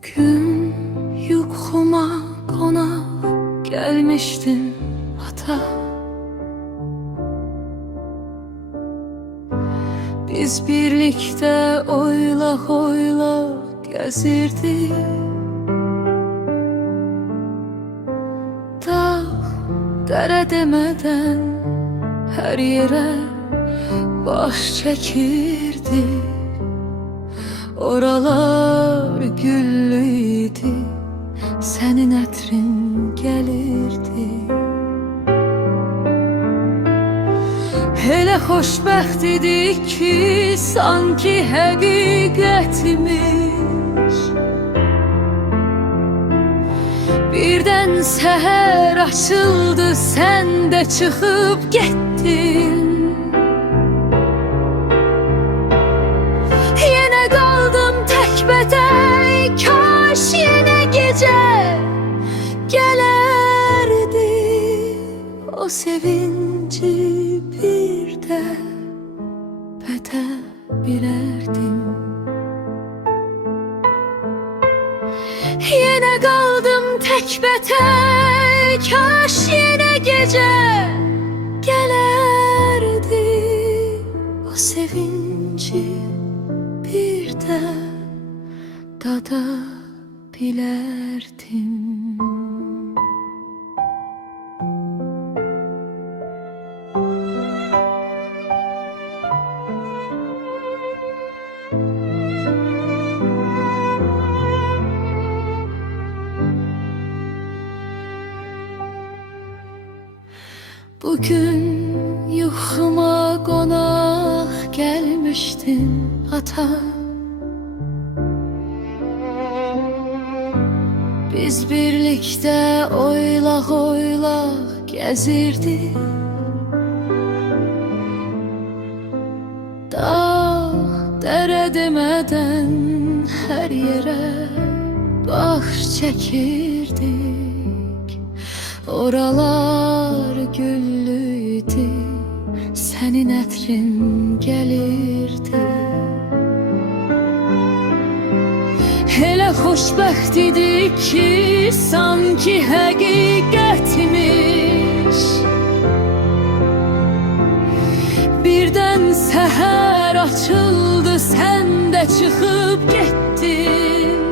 Bugün yuxuma qonaq gəlmişdin ata. Biz birlikdə oylaq gəzirdik. Dağ, dərə demədən hər yerə baş çəkirdi. Oralar güllü idi, sənin ətrin gəlirdi. Elə xoşbəxt idik ki, sanki həqiqətmiş. Birdən səhər açıldı, sən də çıxıb getdin. Yenə qaldım təkbətək, kaş yenə gecə gələrdi. O sevinci bir də bədə bilərdim. Yenə qaldım təkbətək, kaş yenə gecə gələrdi. O sevinci bir də dada bilərdim. Bugün yuxuma qonaq gəlmişdin ata. Biz birlikdə oylaq gəzirdik. Dağ, dərə demədən hər yerə baş çəkirdik. Oralar güllü idi, sənin ətrin gəlirdi. Elə xoşbəxt idik ki, sanki həqiqətmiş. Birdən səhər açıldı, sən də çıxıb getdin.